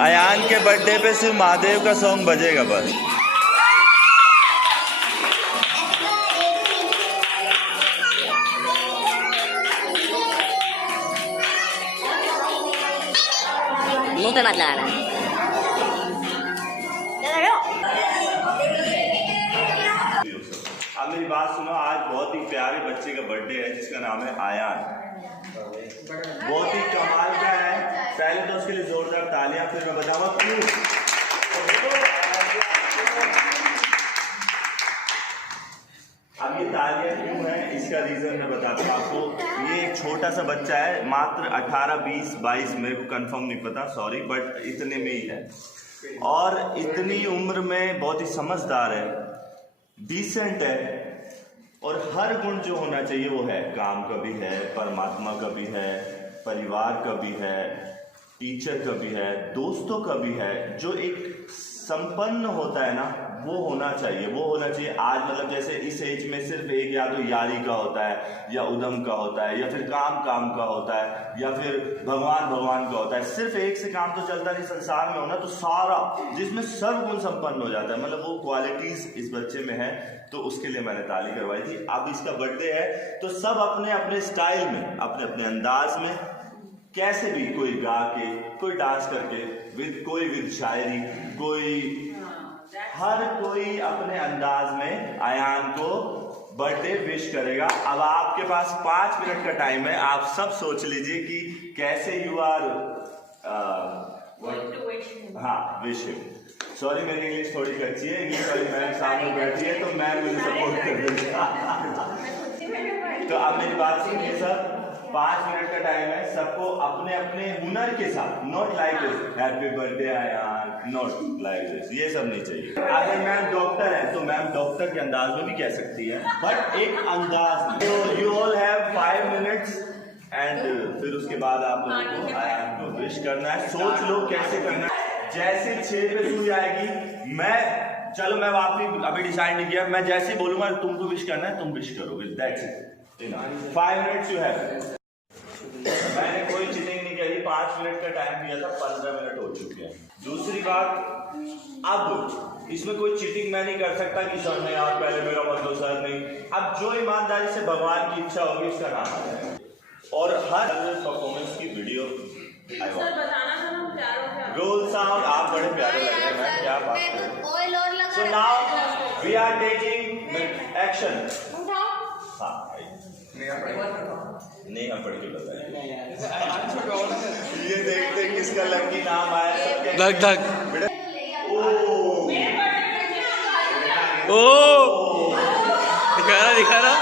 अयान के बर्थडे पे सिर्फ महादेव का सॉन्ग बजेगा बस। मुंह पे मत लगा। अब मेरी बात सुनो, आज बहुत ही प्यारे बच्चे का बर्थडे है जिसका नाम है आयान। बहुत ही कमाल का है। पहले तो उसके लिए जोरदार तालियां, फिर मैं बताऊंगा क्यों। अब ये तालियां क्यों है, इसका रीजन मैं बताता हूँ आपको। ये एक छोटा सा बच्चा है, मात्र 18, 20, 22, मेरे को कंफर्म नहीं पता, सॉरी, बट इतने में ही है और इतनी उम्र में बहुत ही समझदार है, डिसेंट है और हर गुण जो होना चाहिए वो है। काम का भी है, परमात्मा का भी है, परिवार का भी है, टीचर का भी है, दोस्तों का भी है। जो एक संपन्न होता है ना, वो होना चाहिए, वो होना चाहिए। आज मतलब जैसे इस एज में सिर्फ एक या तो यारी का होता है, या उद्यम का होता है, या फिर काम का होता है, या फिर भगवान का होता है। सिर्फ एक से काम तो चलता नहीं, संसार में होना तो सारा, जिसमें सब गुण संपन्न हो जाता है, मतलब वो क्वालिटीज इस बच्चे में है। तो उसके लिए मैंने ताली करवाई थी। अब इसका बर्थडे है तो सब अपने अपने स्टाइल में, अपने अपने अंदाज में, कैसे भी, कोई गा के, कोई डांस करके, कोई विद शायरी, कोई, हर कोई अपने अंदाज में आयान को बर्थडे विश करेगा। अब आपके पास 5 मिनट का टाइम है। आप सब सोच लीजिए कि कैसे यू आर हाँ विश हिम। सॉरी मेरी इंग्लिश थोड़ी कच्ची है, इंग्लिश वाली मैम सामने बैठी है तो मैम मुझे सपोर्ट कर देगी। तो अब मेरी बात सुनिए सब, 5 मिनट का टाइम है। सबको अपने अपने हुनर के साथ, not like this happy birthday Aayan, not like this, ये सब नहीं चाहिए। अगर मैम डॉक्टर है तो मैम डॉक्टर के अंदाज में भी कह सकती है, बट एक अंदाज में। तो you all have 5 minutes and फिर उसके बाद आप लोगों को आयान को विश करना है। सोच लो कैसे करना है। जैसे 6 पे सुई आएगी, मैं चलो मैं वापस अभी डिसाइड नहीं किया, मैं जैसे ही बोलूंगा तुमको विश करना है, तुम विश करोगे, that's it. 5 minutes you have. मैंने कोई चीटिंग नहीं करी, 5 मिनट का टाइम दिया था, 15 मिनट हो चुके हैं। दूसरी बात, अब इसमें कोई चीटिंग मैं नहीं कर सकता कि सर ने आप पहले मेरा मत दो, सर नहीं। अब जो ईमानदारी से भगवान की इच्छा होगी उसका नाम आ जाएगा। और हर परफॉर्मेंस की वीडियो रोल साउंड, आप बड़े प्यारे लग रहे हैं, मैं क्या बात करूं। So now we are taking action. हाँ नहीं हम पढ़ के बताएं। ये देखते किसका लकी नाम आया। धक धक। ओ दिखा रहा।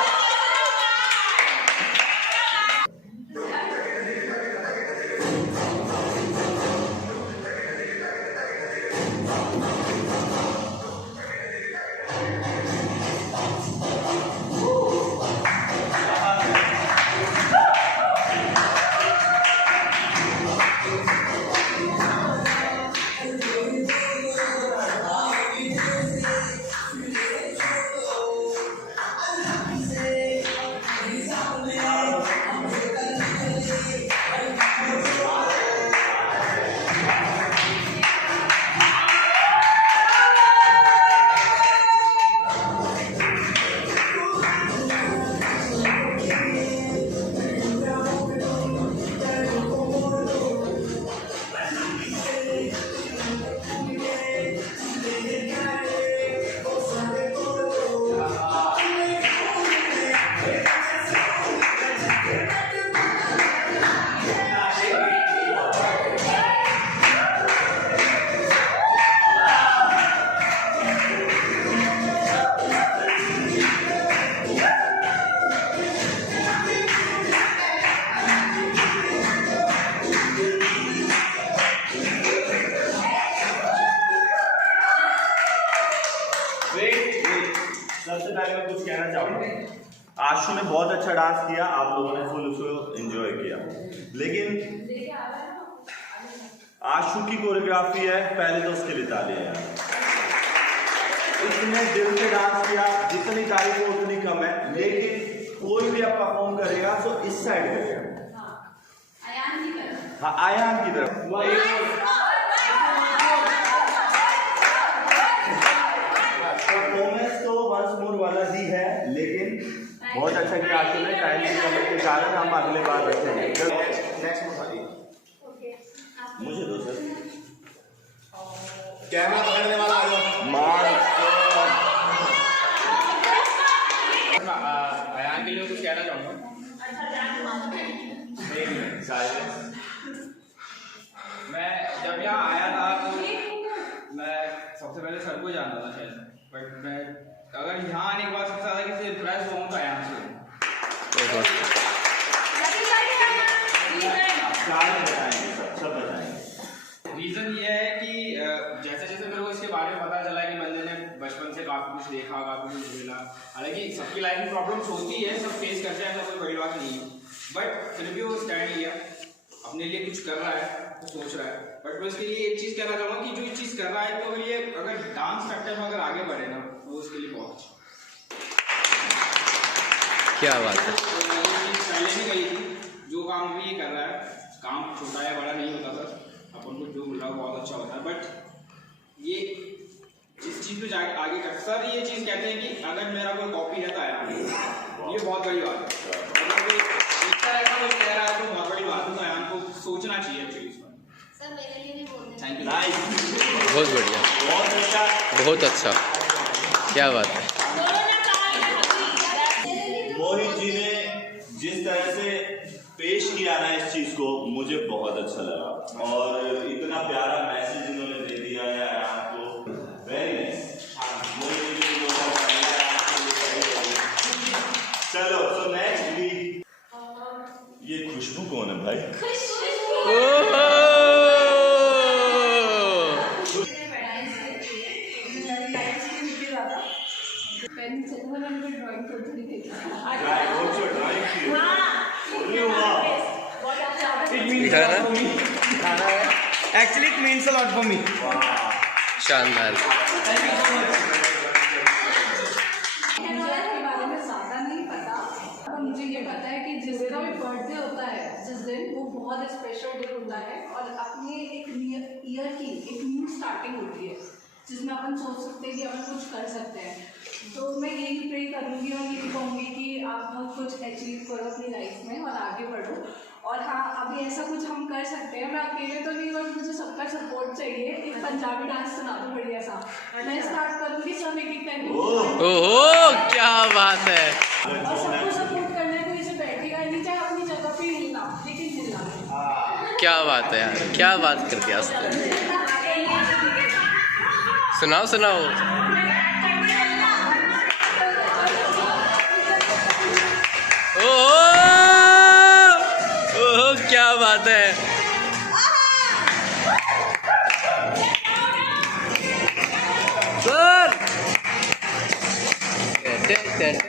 सबसे पहले मैं कुछ कहना चाहूंगा। आशु ने बहुत अच्छा डांस किया, आप लोगों ने फुल उसको एंजॉय किया, लेकिन आशु की कोरियोग्राफी है, पहले तो उसके लिए तालियां यार। इतने दिल से डांस किया, जितनी तारीफ हो उतनी कम है। लेकिन कोई भी आप परफॉर्म करेगा तो इस साइड करेगा, हाँ आयान की तरफ। बहुत अच्छा किया आपने, टाइम की कमी के कारण हम अगले बार रखेंगे। मुझे दो सर कैमरा पकड़ने वाला आ जाओ। अयान के लिए कुछ कहना चाहूँगा। मैं जब यहाँ आया था तो मैं सबसे पहले सर को जानता था शायद, बट मैं अगर यहाँ आने के बाद सबसे ज़्यादा किसी इम्प्रेस हुआ तो अयान से। सब बताएंगे। रीज़न ये है कि जैसे जैसे मेरे को इसके बारे में पता चला कि बंदे ने बचपन से काफ़ी कुछ देखा, काफ़ी कुछ झेला। हालांकि सबकी लाइफ में प्रॉब्लम्स होती है, सब फेस करते हैं, ऐसा कोई बड़ी बात नहीं है, बट फिर भी वो स्टैंड लिया, अपने लिए कुछ कर रहा है, तो सोच रहा है। बट मैं इसके लिए एक चीज़ कहना चाहूँगा कि जो ये चीज़ कर रहा है, तो अगर डांस फैक्टर में अगर आगे बढ़े ना, तो उसके लिए बहुत अच्छा। क्या बात है। तो मैंने चीज़ पहले भी कही थी, जो काम भी ये कर रहा है, काम छोटा या बड़ा नहीं होता सर, अपन को जो मिल रहा है बहुत अच्छा होता है। बट ये इस चीज़ पे जाके आगे कर सर, ये चीज़ कहते हैं कि अगर मेरा कोई कॉपी रहता है ये बहुत बड़ी बात है। मतलब इस तरह का कुछ कह रहा है तो बहुत बड़ी बात है, तो अयान को सोचना चाहिए एक्चुअली इस पर। सर मेरे लिए भी बोलते हैं। Thank you. नाइस, बहुत बढ़िया, बहुत अच्छा, बहुत अच्छा, क्या बात है। मोहित जी ने जिस तरह से पेश किया ना इस चीज को, मुझे बहुत अच्छा लगा और इतना प्यारा मैसेज इन्होंने दे दिया है आपको। Very nice. चलो सो नेक्स्ट वी, ये खुशबू कौन है भाई? Actually it means a lot for me. शानदार। मुझे ये पता है कि जिसका भी बर्थडे होता है जिस दिन, वो बहुत स्पेशल डे होता है और अपनी एक ईयर की एक न्यू स्टार्टिंग होती है जिसमें अपन सोच सकते हैं कि अपन कुछ कर सकते हैं। तो मैं यही प्रे करूँगी और यही कहूँगी कि आप बहुत कुछ अचीव करो अपनी लाइफ में और आगे बढ़ो। और हाँ, अभी ऐसा कुछ हम कर सकते हैं, मैं अकेले तो नहीं, बस मुझे सबका सपोर्ट चाहिए। एक पंजाबी डांस सुना दो बढ़िया सा, मैं स्टार्ट करूँगी, सब एक एक करके। ओहो, क्या बात है। और सबको सपोर्ट करने को इसे बैठेगा नहीं, चाहे अपनी जगह पे हिलना, लेकिन हिलना। क्या बात है यार, क्या बात कर दिया उसने। सुनाओ सुनाओ। ओहो, ओहो, क्या बात है। सर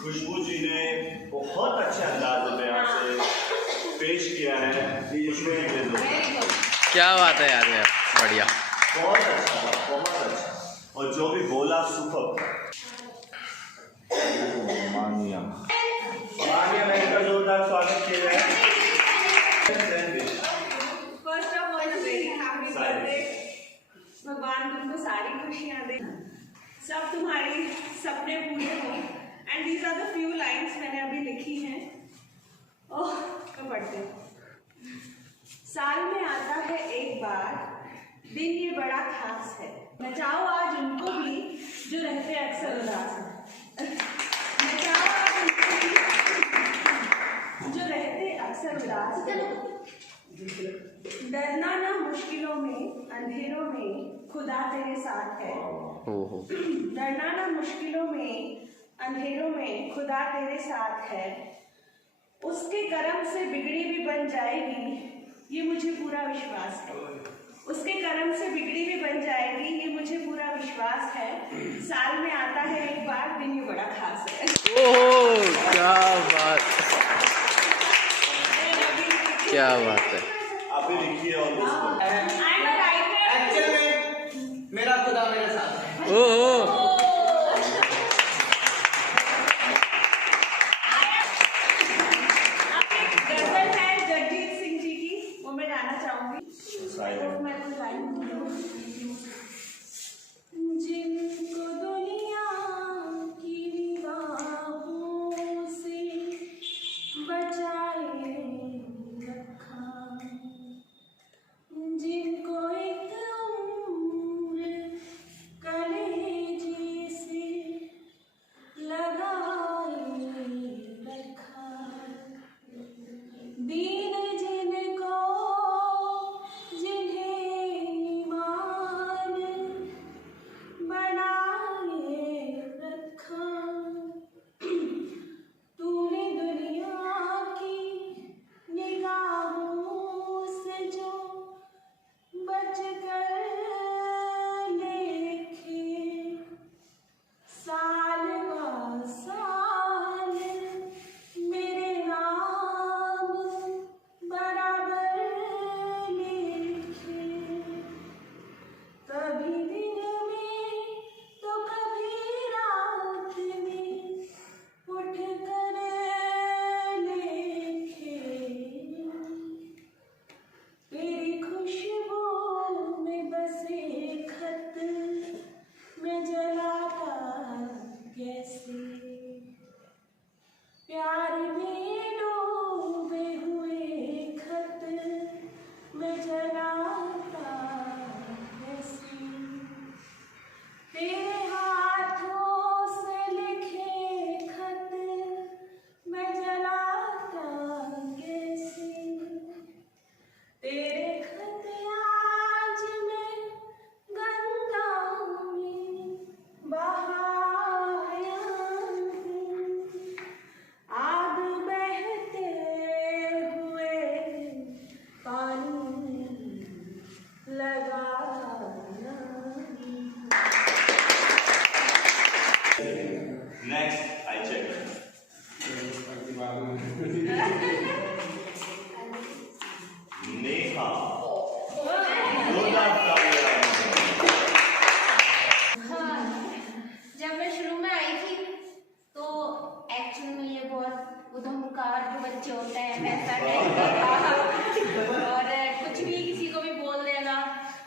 खुशबू जी ने बहुत अच्छे अंदाज में आपसे पेश किया है। क्या बात है यार, बढ़िया, बहुत अच्छा, बहुत अच्छा। और जो भी बोला सुपर। मानिया का जोरदार स्वागत किया जाए। First of all very happy birthday. भगवान तुमको सारी खुशियाँ दे, सब तुम्हारे सपने पूरे हो। And these are the few lines मैंने अभी लिखी हैं। ओह, मैं पढ़ती हूँ। साल में आता है एक बार दिन ये बड़ा खास है। नचाओ आज उनको भी जो रहते अक्सर उदास हैं। नचाओ आज उनको भी जो रहते अक्सर उदास हैं। डरना ना मुश्किलों में, अंधेरों में खुदा तेरे साथ है। डरना ना मुश्किलों में, अंधेरों में खुदा तेरे साथ है। उसके कर्म से बिगड़ी भी बन जाएगी, ये मुझे पूरा विश्वास है। उसके कर्म से बिगड़ी भी बन जाएगी, ये मुझे पूरा विश्वास है। साल में आता है एक बार, दिन ये बड़ा खास है। ओह क्या बात, क्या बात है। आप ही लिखिए और एक्चुअल में मेरा खुदा मेरे साथ है। ओह गजल है जगजीत सिंह जी की, वो मैं गाना चाहूंगी। जिनको दुनिया की निगाहों से बचाए रखा, जिनको एक उम्र कलेजे से लगाए रखा, दीन जिनको जिन्हें ईमान बनाए रखा, तूने दुनिया की निगाहों से जो बच कर लेखे, साल ब साल मेरे नाम बराबर लिखे, कभी दिन में तो कभी रात में उठ कर लिखे, तेरी खुशबू में बसे खत मैं जलाता कैसे, प्यार में डूबे हुए खत मैं जलाता कैसे, तेरे हाथों से लिखे खत मैं जलाता कैसे, तेरे खत आज मैं गंगा में बहाया हूँ, आग बहते हुए पानी लगाना। Next I check. नेहा जब मैं शुरू में आई थी तो एक्चुअल में ये बहुत उधमकार जो बच्चे होते हैं वैसा टाइप का था, और कुछ भी किसी को भी बोल देना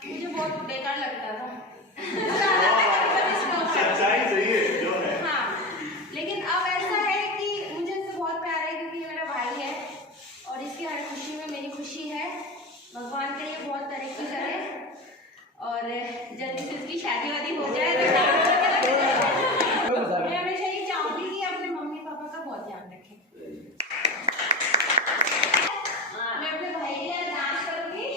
मुझे बहुत बेकार लगता था। सच्चाई चाहिए जो है। हाँ, लेकिन अब ऐसा है कि मुझे इससे बहुत प्यार है क्योंकि ये मेरा भाई है और इसकी हर खुशी में मेरी खुशी है। भगवान के लिए बहुत तरक्की करे और जल्दी से इसकी शादी वादी हो जाए तो मैं हमेशा ये चाहूंगी कि अपने मम्मी पापा का बहुत ध्यान रखें। मैं अपने भाई के लिए डांस करूंगी।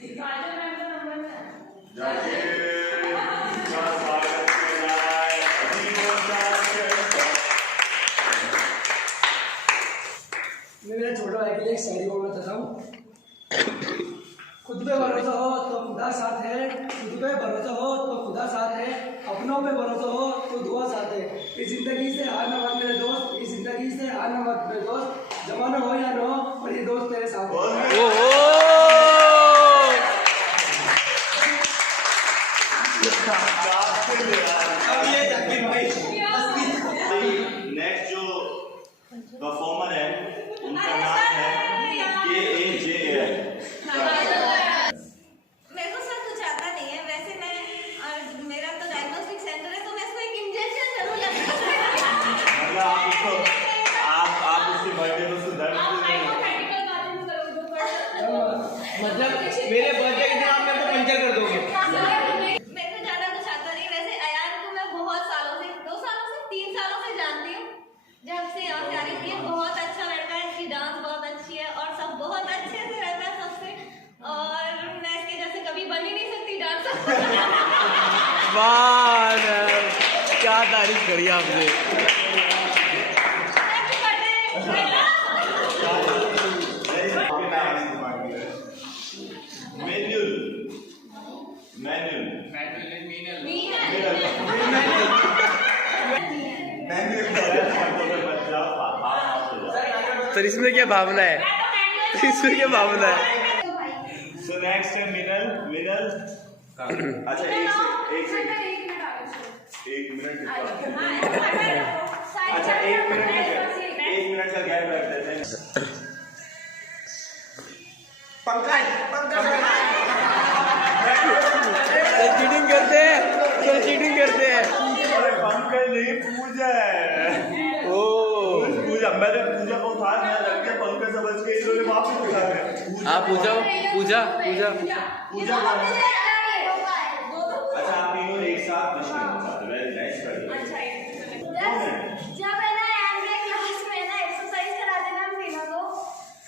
मैं मेरा छोटा भाई के लिए एक शायरी बोलना चाहता हूँ। खुद पे भरोसा हो तो खुदा साथ है, खुद पे भरोसा हो तो खुदा साथ है, अपनों पे भरोसा हो तो दुआ साथ है। इस जिंदगी से हारना मत मेरे दोस्त, इस जिंदगी से हारना मत मेरे दोस्त, जमाना हो या ना हो पर ये दोस्त तेरे साथ है। नेक्स्ट जो परफॉर्मर है उनका नाम है KAJL। मेरे को सब कुछ आता नहीं है वैसे मैं, और मेरा तो डायग्नोस्टिक सेंटर है तो मैं इसको एक इंजेक्शन जरूर लगता मतलब आप उसके बर्थडे को सुधर मतलब मेरे बर्थडे के दिन आप मेरे को पंचर कर दोगे। मेरे को ज्यादा कुछ आता नहीं। वैसे अयान को मैं बहुत सालों से, 2 सालों से 3 सालों से जानती हूँ, जब से यहाँ से आ रही थी। बहुत अच्छा लड़का है, इसकी डांस बहुत अच्छी है और सब बहुत अच्छे से रहता है सबसे, और मैं इसके जैसे कभी बन ही नहीं सकती डांसर। वाह, क्या तारीफ करी आपने। सर इसमें क्या भावना है, इसमें क्या भावना है। सो नेक्स्ट है मिनल। अच्छा एक मिनट अच्छा 1 मिनट का गैप रख देते हैं। चीटिंग करते हैं, सर चीटिंग करते हैं। अरे पंकज नहीं, पूजा है। पूजा, मैंने पूजा को उठा, मैं रख के पंकज समझ के इन्होंने वापस उठा दिया। आप पूजा पूजा अच्छा आप तीनों एक साथ विश करना चाहते हो। Very nice. जब है ना यार में क्लास में ना एक्सरसाइज कराते हैं हम तीनों को,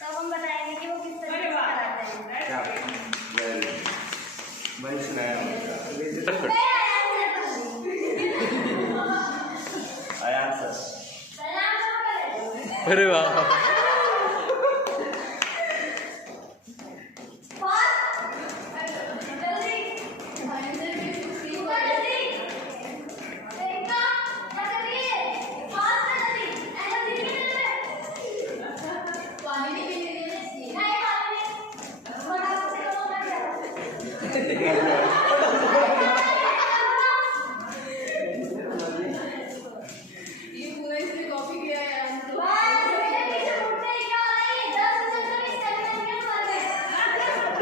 तब हम बताएंगे कि वो किस तरह से कराते हैं। भाई सुनाया आयान सर। अरे वाह,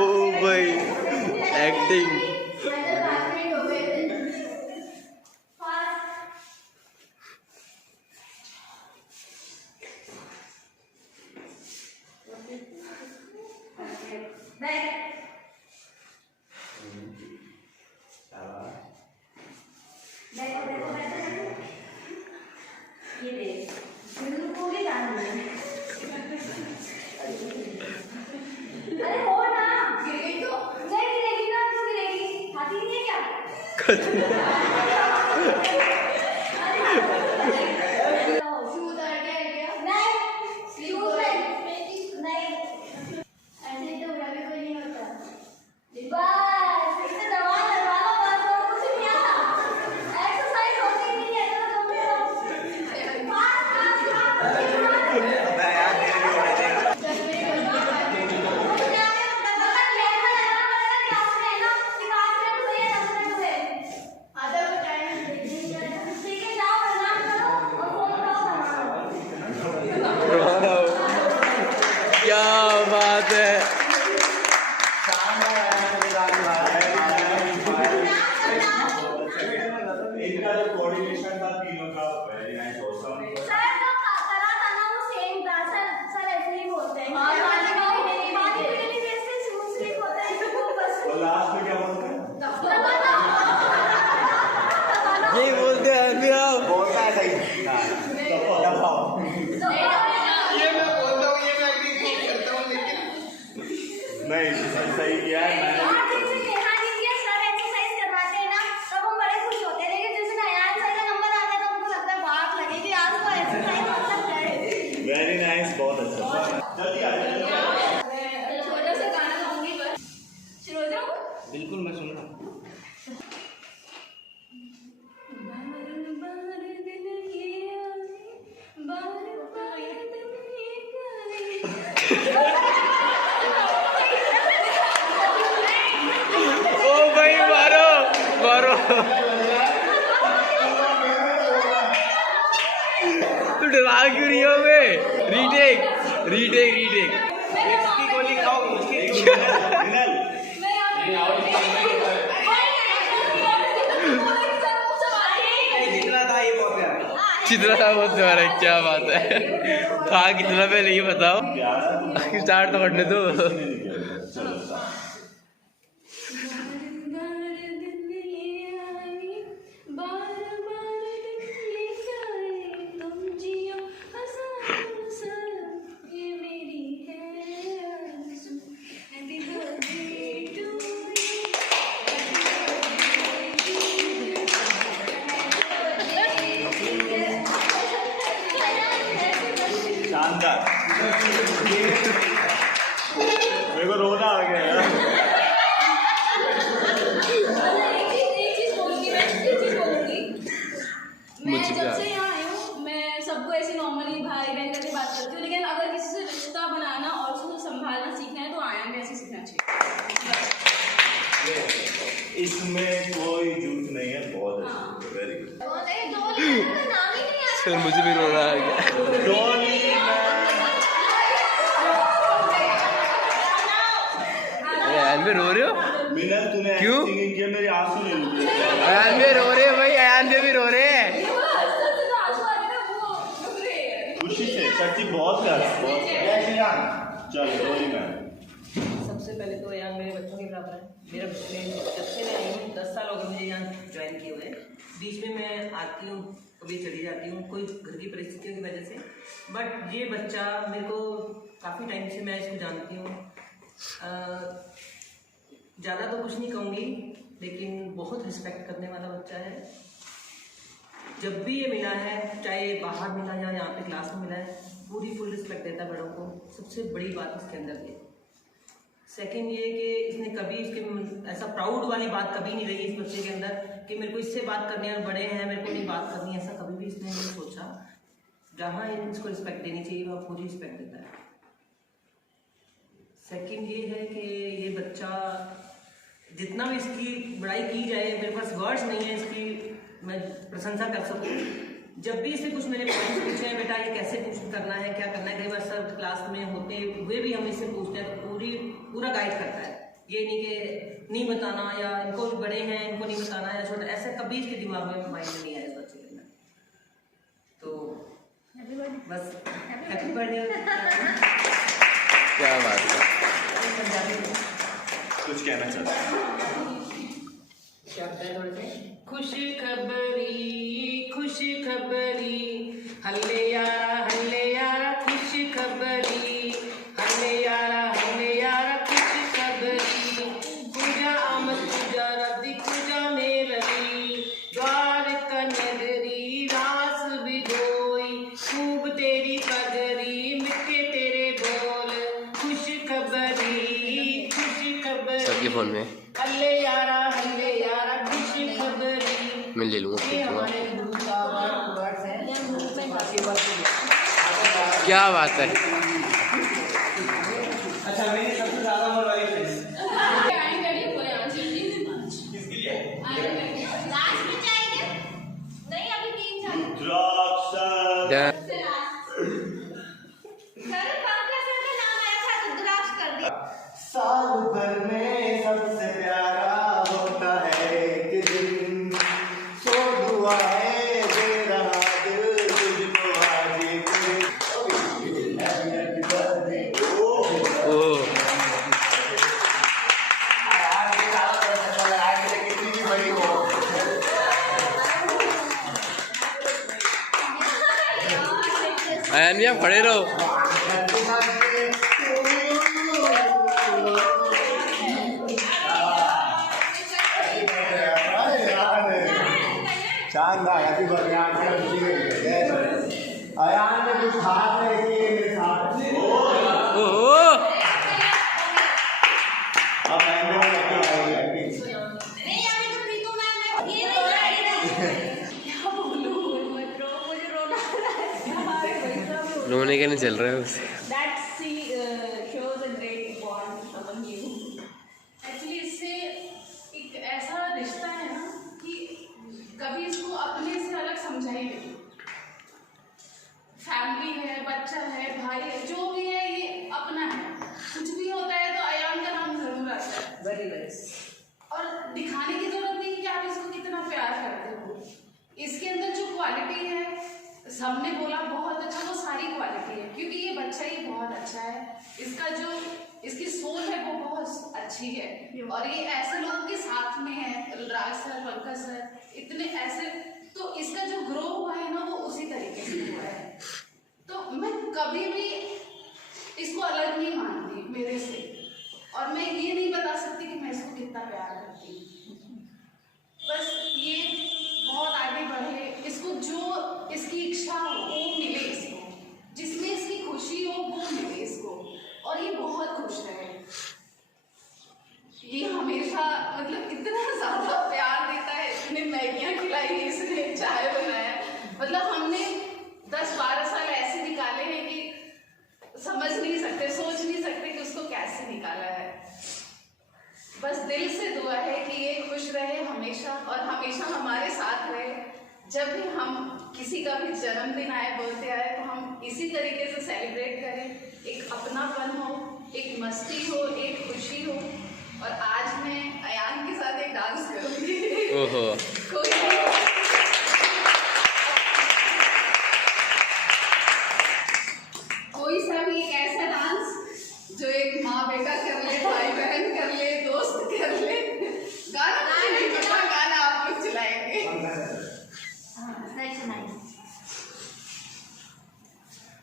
ओ भाई एक्टिंग। ये देख, को भी जान अरे हो ना, गिरेगी तो नहीं गिरेगी ना, तो गिरेगी। हाथी नहीं है क्या? शू उतार के है क्या? नहीं, शू नहीं, ऐसे तो उड़ा भी कोई नहीं होता। बस इससे दवा लगवा लो, बस और कुछ नहीं आता। एक्सरसाइज होती ही नहीं है तो तुम मैं यार मेरे भी होने देगा। क्या बात है। इनका जो कोऑर्डिनेशन था तीनों का वेरी नाइस, ऑसम। और लास्ट में क्या बोलते हैं? ये बोलते हैं अभी आप बोलता है सही। दबाओ। ये मैं बोलता हूँ, ये मैं एग्री करता हूँ, लेकिन नहीं सही किया है। मैं वेरी नाइस, बहुत अच्छा। जल्दी आ जाओ। छोटा सा गाना गाऊंगी बस। शुरू हो जाऊं? बिल्कुल, मैं सुन रहा हूँ। ओ भाई मारो मारो, तू डरा क्यों रही हो बे? रीटेक रीटेक रीटेक, इसकी गोली खाओ उसकी। विनल, जितना था ये बहुत प्यारा, जितना था बहुत प्यारा। क्या बात है, था कितना पहले ये बताओ, स्टार्ट तो करने दो। चलो शानदार। मेरे को रोना आ गया यार। मैं जब से यहाँ आई हूँ, मैं सबको ऐसे नॉर्मली भाई बहन करके बात करती हूँ, लेकिन अगर किसी से रिश्ता बनाना और उसको संभालना सीखना है तो आयन में ऐसे सीखना चाहिए। इसमें कोई झूठ नहीं है, बहुत अच्छा, वेरी गुड। फिर मुझे भी रोना आ गया। अयान भी रो रहे हो? मिनल, तूने क्यों? सिंगिंग किया, मेरे आंसू नहीं रुके। अयान भी रो रहे भाई, अयान भी रो रहे हैं खुशी से, सच्ची बहुत प्यार, बहुत प्यार। चलो रोली मैम। सबसे पहले तो यहाँ मेरे बच्चों के बराबर है। मेरा जब से मैं आई हूँ 10 साल हो गए मुझे यहाँ ज्वाइन किए हुए। बीच में मैं आती हूँ, कभी चली जाती हूँ, कोई घर की परिस्थितियों की वजह से। बट ये बच्चा मेरे को काफ़ी टाइम से मैं इसको जानती हूँ। ज़्यादा तो कुछ नहीं कहूँगी, लेकिन बहुत रिस्पेक्ट करने वाला बच्चा है। जब भी ये मिला है, चाहे बाहर मिला या यहाँ पे क्लास में मिला है, पूरी फुल रिस्पेक्ट देता है बड़ों को। सबसे बड़ी बात इसके अंदर ये। सेकंड ये कि इसने कभी इसके ऐसा प्राउड वाली बात कभी नहीं रही इस बच्चे के अंदर कि मेरे को इससे बात करनी है और बड़े हैं मेरे को नहीं बात करनी, ऐसा कभी भी इसने नहीं सोचा। जहाँ इसको रिस्पेक्ट देनी चाहिए वह पूरी रिस्पेक्ट देता है। सेकंड ये है कि ये बच्चा जितना भी इसकी बड़ाई की जाए, मेरे पास वर्ड्स नहीं है इसकी मैं प्रशंसा कर सकूँ। जब भी इससे कुछ मैंने पॉइंट्स पूछे हैं, बेटा ये कैसे कुछ करना है, क्या करना है, कई बार सर क्लास में होते हुए भी हम इससे पूछते हैं तो पूरा गाइड करता है। ये नहीं कि नहीं बताना या इनको बड़े हैं इनको नहीं बताना या छोटा, ऐसा कभी इसके दिमाग में माइंड में नहीं आया इस बच्चे के अंदर। तो बस हैप्पी बर्थडे। क्या बात है, कुछ कहना चाहता हूँ? क्या बताए थोड़े से? खुश खबरी हल्ले यारा खुश खबरी हल्ले यारा खुश खबरी पूजा आमद पूजा रद्दी पूजा मेरवी द्वार कनगरी रास बिगोई खूब तेरी पगरी मिटके तेरे बोल खुश खबरी सबके फोन में हल्ले यारा खुश खबरी। मैं ले लूँगा। ये हमारे गुरु का वर्ड्स है। क्या बात है, अच्छा मेरी सबसे ज्यादा मरवाई फ्रेंड साल भर में सबसे प्यारा होता है एक दिन, सो दुआएं दे रहा दिल तुझको आज एक दिन। Happy birthday. ओ कितनी भी बड़ी हो। अयान भैया खड़े रहो। शानदार, हैप्पी बर्थडे आपके खुशी के लिए। अयान ने कुछ खास नहीं किए मेरे साथ। अब मैंने नहीं अभी तो प्रीतम मैम है, ये नहीं क्या बोलूं, मत रो, मुझे रोना आ रहा है। रोने के नहीं चल रहा है उसे। That shows a great bond among you. Actually इससे एक ऐसा रिश्ता है ना कि कभी इसको अपने से अलग समझा ही नहीं। फैमिली है, बच्चा है, भाई है, जो भी है ये अपना है। कुछ भी होता है तो अयान का नाम जरूर आता है। Very nice. और दिखाने की जरूरत नहीं कि आप इसको कितना प्यार करते हो। इसके अंदर जो क्वालिटी है, सबने बोला बहुत अच्छा, वो सारी क्वालिटी है, क्योंकि ये बच्चा ही बहुत अच्छा है। इसका जो इसकी सोच है वो बहुत अच्छी है, और ये ऐसे लोगों के साथ में है, राज सर, पंकज सर, इतने ऐसे, तो इसका जो ग्रो हुआ है ना वो उसी तरीके से हुआ है। तो मैं कभी भी इसको अलग नहीं मानती मेरे से, और मैं ये नहीं बता सकती कि मैं इसको कितना प्यार करती हूँ। बस ये बहुत आगे बढ़े, इसको जो इसकी इच्छा हो वो मिले, इसको जिसमें इसकी खुशी हो वो मिले इसको, और ये बहुत खुश रहे। ये हमेशा मतलब इतना ज़्यादा प्यार देता है, इतने मैगियाँ खिलाई, इसने चाय बनाया, मतलब हमने 10-12 साल ऐसे निकाले हैं कि समझ नहीं सकते, सोच नहीं सकते कि उसको कैसे निकाला है। बस दिल से दुआ है कि ये खुश रहे हमेशा, और हमेशा हमारे साथ रहे। जब भी हम किसी का भी जन्मदिन आए, बर्थडे आए, तो हम इसी तरीके से सेलिब्रेट करें। एक अपनापन हो, एक मस्ती हो, एक खुशी हो। और आज मैं अयान के साथ एक डांस करूँगी। ओहो। कोई सा भी एक ऐसा डांस जो एक माँ बेटा कर ले, भाई बहन कर ले, दोस्त कर ले। गाना नहीं पता, गाना आप लोग चलाएंगे।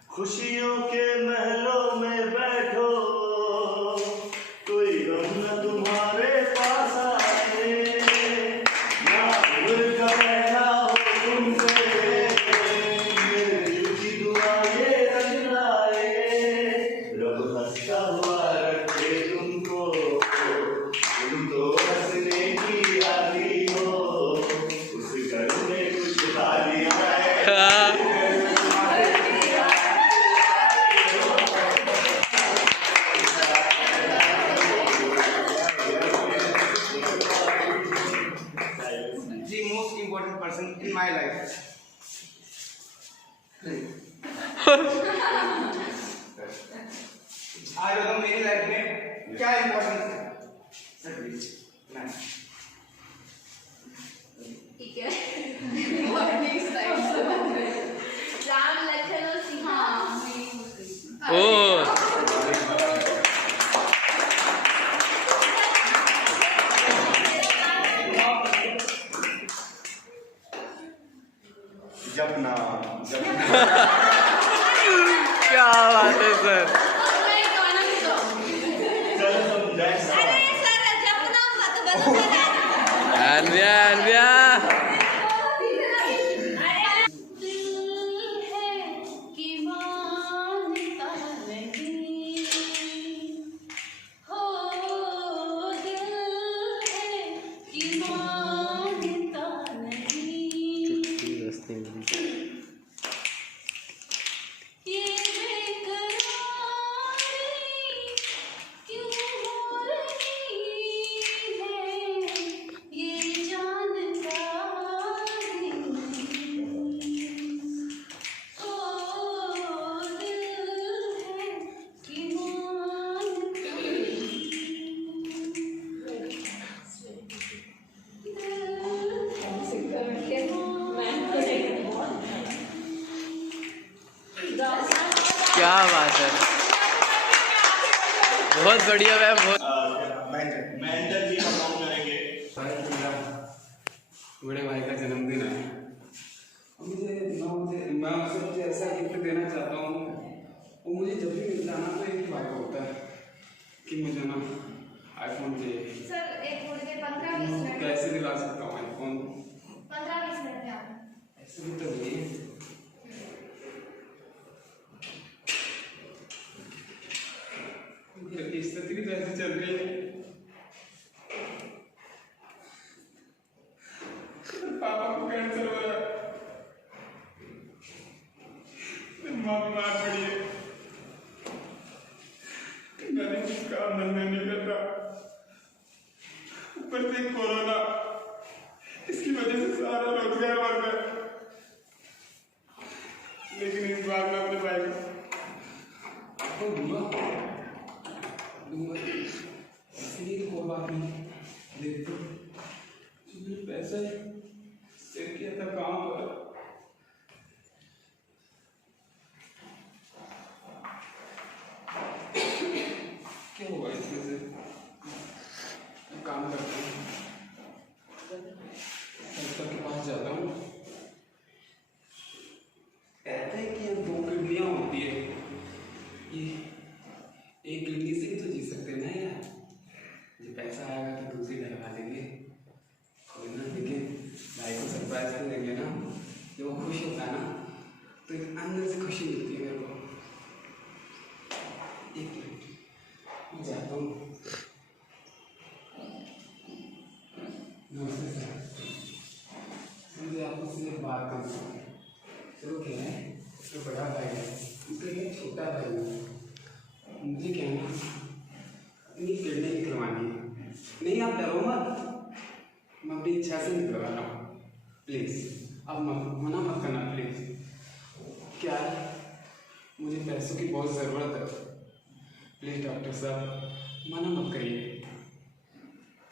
खुशियों के महलों में बैठो, कोई गम न तुम्हारे पास आए, ना उम्र का पहला हो तुमसे, मेरे दिल की दुआ ये रंग लाए, रब हंसता हुआ रखे तुमको, तुम तो हंसने की आदि हो, उस घर में कुछ तालियां है। The most important person in my life. आज बताओ मेरी लाइफ में क्या इम्पोर्टेंस है? सर प्लीज मैं ठीक है। और नेक्स्ट टाइम राम लखन और सीता। ओ जपना क्या बात है सर। चलो तुम next अरे सर जपना मत बोलो सर। अनव्या अनव्या क्या बात है, बहुत बढ़िया मैम, बहुत महेंद्र जी परफॉर्म करेंगे। बड़े भाई का जन्मदिन है, मैं उसे कुछ ऐसा गिफ्ट देना चाहता हूँ। वो मुझे जब भी मिलता है ना तो एक भाई होता है कि मुझे ना आईफोन चाहिए। सर एक थोड़ी देर 15-20 मिनट कैसे दिला सकता हूँ आईफोन? 15-20 मिनट में आप अभी तो नहीं है। घर की स्थिति भी तो ऐसे चल रही है। पापा को कैंसर हो रहा है, माँ बीमार पड़ी है, मैंने कुछ काम धंधा नहीं कर रहा, ऊपर से कोरोना, इसकी वजह से सारा रोजगार बंद है। लेकिन इस बार मैं अपने भाई को दूंगा, इसलिए कोई बात नहीं, देखते जो पैसा है सेव किया था काम पर। क्या हुआ इसमें से? काम करते हैं, डॉक्टर के पास जाता हूँ, कहते हैं कि 2 किडनियाँ होती है, ये एक किडनी से ही तो जी सकते हैं ना यार। ये पैसा आएगा तो दूसरी डलवा देंगे, कोई ना। लेकिन भाई को सरप्राइज तो देंगे ना, जब वो खुश होता है ना तो एक अंदर से खुशी मिलती है मेरे को। एक मिनट मैं जाता हूँ। नमस्ते सर, मुझे आपसे एक बात करनी है। चलो क्या है, तो बड़ा भाई है, उसका ये छोटा भाई है। मुझे क्या है, अपनी किडनी निकलवानी है। नहीं आप डरो मत, मैं अपनी इच्छा से निकलवा रहा हूँ। प्लीज़ आप मना मत करना प्लीज़। क्या है, मुझे पैसों की बहुत ज़रूरत है, प्लीज़ डॉक्टर साहब मना मत करिए।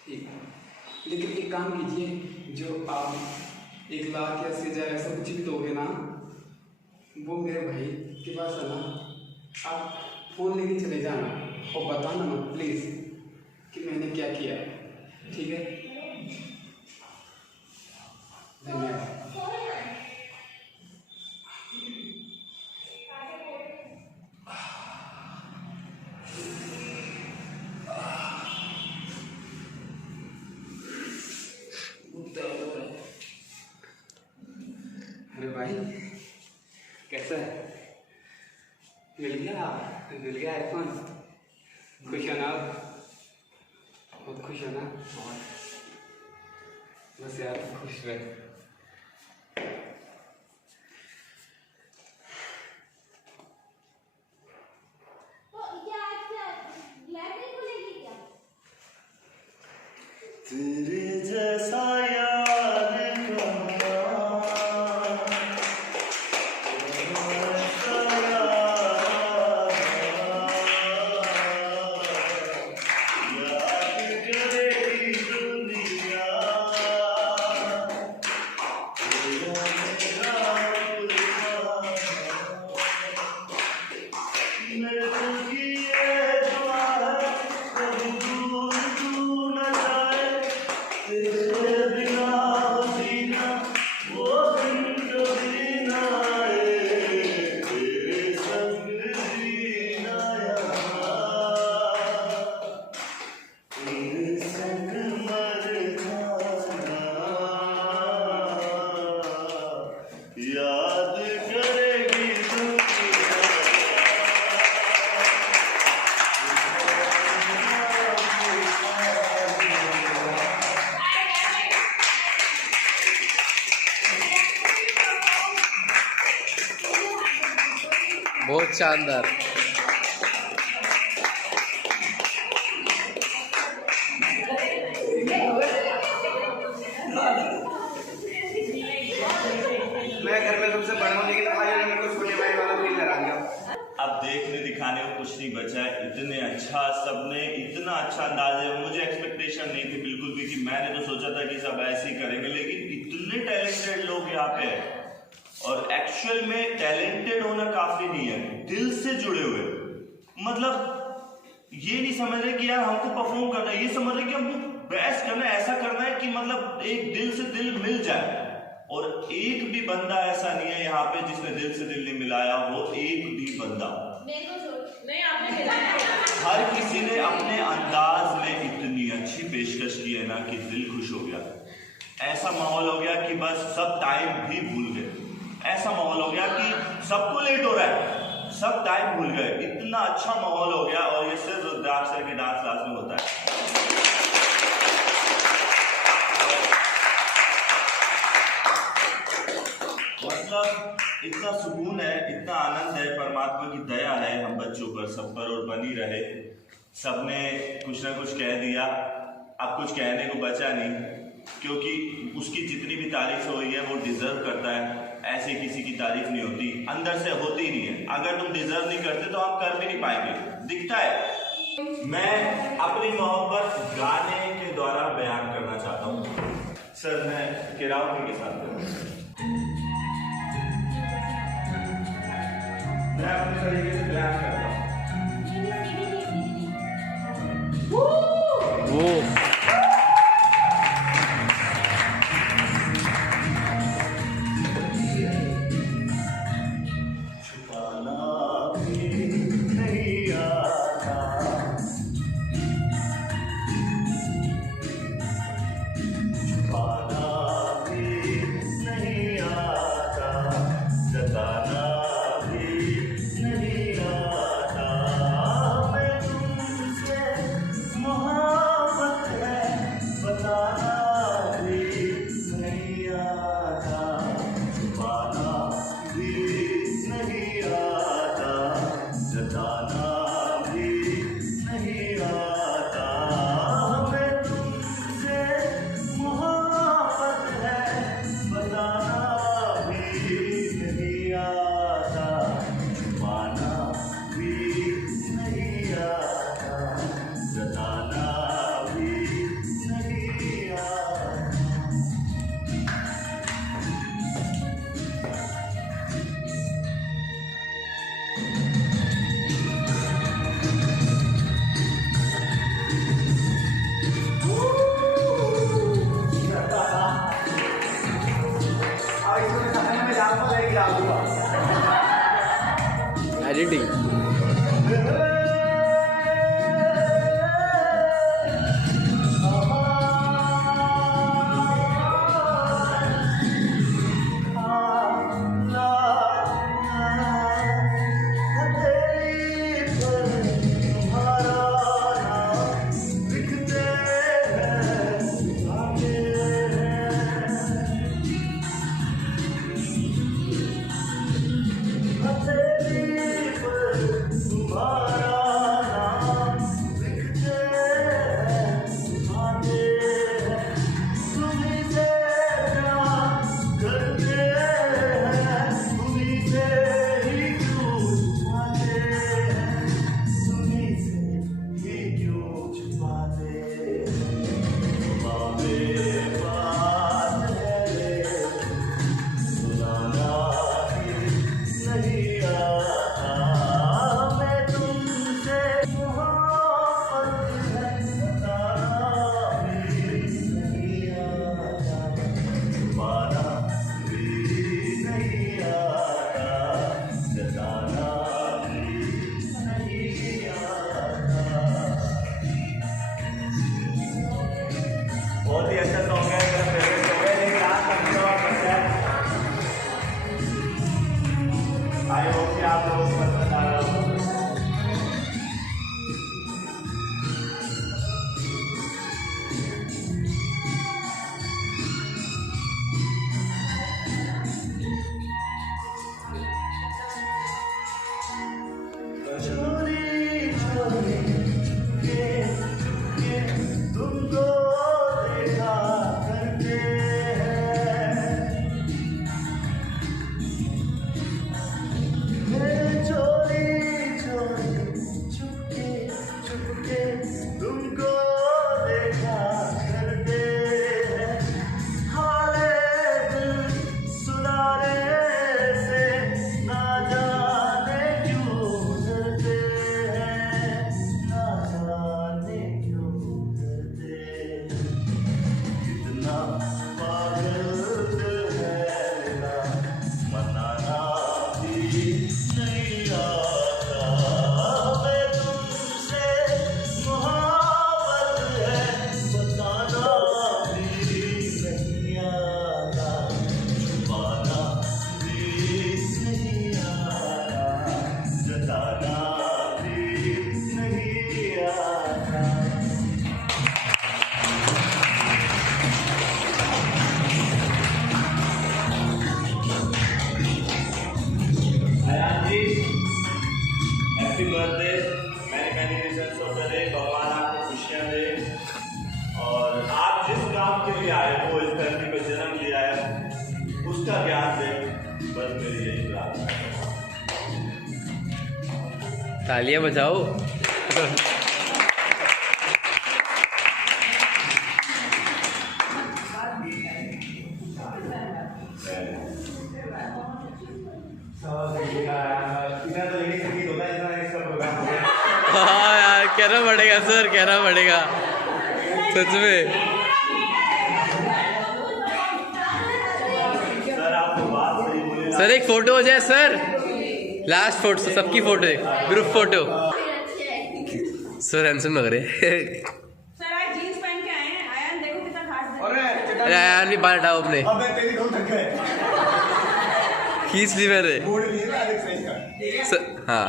ठीक, लेकिन एक काम कीजिए, जो आप 1 लाख या 80,000 ऐसा कुछ भी दोगे ना, वो मेरे भाई के पास है ना, आप फ़ोन लेके चले जाना और बताना ना प्लीज़ कि मैंने क्या किया, ठीक है? धन्यवाद। अरे भाई कैसा है? मिल गया आईफोन? खुश हो ना? बहुत खुश हो ना? बस यार खुश रहे। तेरे जैसा यार बहुत शानदार। मैं घर में तुमसे बड़ा हूँ, लेकिन भाई ने मेरे को छोटे भाई वाला फील करा दिया। अब देखने दिखाने को कुछ नहीं बचा है। इतने अच्छा सबने, इतना अच्छा अंदाज है, मुझे एक्सपेक्टेशन नहीं थी बिल्कुल भी कि मैंने तो सोचा था कि सब ऐसे ही करेंगे, लेकिन इतने टैलेंटेड लोग यहाँ पे हैं। और एक्चुअल में टैलेंटेड होना काफी नहीं है, दिल से जुड़े हुए। मतलब ये नहीं समझ रहे कि यार हमको परफॉर्म करना है, ये समझ रहे कि हमको बेस्ट करना है, ऐसा करना है कि मतलब एक दिल से दिल मिल जाए। और एक भी बंदा ऐसा नहीं है यहाँ पे जिसने दिल से दिल नहीं मिलाया, वो एक भी बंदा नहीं, आपने हर किसी ने अपने अंदाज में इतनी अच्छी पेशकश की है ना कि दिल खुश हो गया। ऐसा माहौल हो गया कि बस सब टाइम भी भूल गए। ऐसा माहौल हो गया कि सबको लेट हो रहा है, सब टाइम भूल गए। इतना अच्छा माहौल हो गया, और ये सिर्फ रुद्राक्ष सर के डांस क्लास में होता है। मतलब इतना सुकून है, इतना आनंद है, परमात्मा की दया है हम बच्चों पर, सब पर, और बनी रहे। सबने कुछ ना कुछ कह दिया, अब कुछ कहने को बचा नहीं, क्योंकि उसकी जितनी भी तारीफ हुई है वो डिजर्व करता है। ऐसे किसी की तारीफ नहीं होती, अंदर से होती नहीं है। अगर तुम डिजर्व नहीं करते तो आप कर भी नहीं पाएंगे, दिखता है। मैं अपनी मोहब्बत गाने के द्वारा बयान करना चाहता हूँ। सर मैं केरावती के साथ करूँ। मैं अपने तरीके से बयान करता हूँ। एडिटिंग बहुत ही अच्छा सॉन्ग है, मेरा फेवरेट सॉन्ग है। लेकिन आज का video आप अच्छा है। आई होप कि आप लोगों को पसंद आ रहा हो। चोरी चोरी तुमको देखा काम के लिए आए, वो इस धरती को जन्म दिया है, उसका ज्ञान दे, बस मेरी यही प्रार्थना है। तालियां बजाओ। हाँ यार, कहना पड़ेगा सर, कहना पड़ेगा सच में। सर एक फोटो हो जाए सर, लास्ट फोटो, सबकी फोटो है, ग्रुप फोटो। सर हैंडसम लग रहे हैं। सर आज जीन्स पहन के आए हैं, आयान देखो कितना खास। अरे यार भी बाल हटाओ अपने, अबे तेरी कौन तक है? खींच ली मैंने। मूड नहीं है ना, अलग साइज का। हाँ